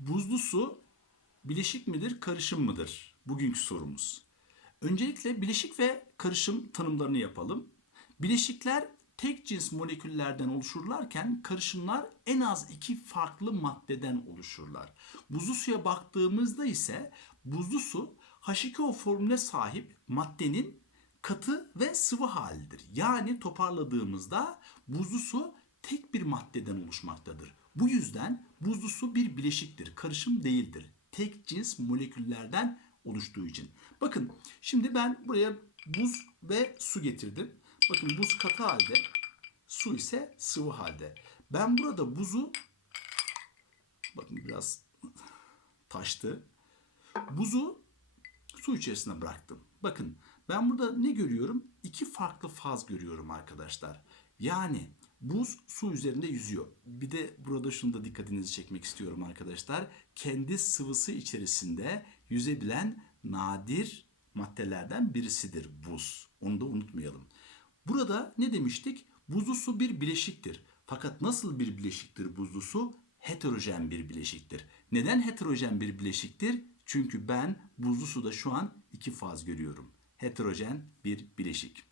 Buzlu su bileşik midir, karışım mıdır? Bugünkü sorumuz. Öncelikle bileşik ve karışım tanımlarını yapalım. Bileşikler tek cins moleküllerden oluşurlarken karışımlar en az iki farklı maddeden oluşurlar. Buzlu suya baktığımızda ise buzlu su H2O formüle sahip maddenin katı ve sıvı halidir. Yani toparladığımızda buzlu su tek bir maddeden oluşmaktadır. Bu yüzden buzlu su bir bileşiktir, karışım değildir. Tek cins moleküllerden oluştuğu için. Bakın şimdi ben buraya buz ve su getirdim. Bakın buz katı halde, su ise sıvı halde. Ben burada buzu bakın biraz taştı. Buzu su içerisine bıraktım. Bakın ben burada ne görüyorum? İki farklı faz görüyorum arkadaşlar. Yani buz su üzerinde yüzüyor. Bir de burada şunu da dikkatinizi çekmek istiyorum arkadaşlar. Kendi sıvısı içerisinde yüzebilen nadir maddelerden birisidir buz. Onu da unutmayalım. Burada ne demiştik? Buzlu su bir bileşiktir. Fakat nasıl bir bileşiktir buzlu su? Heterojen bir bileşiktir. Neden heterojen bir bileşiktir? Çünkü ben buzlu suda şu an iki faz görüyorum. Heterojen bir bileşik.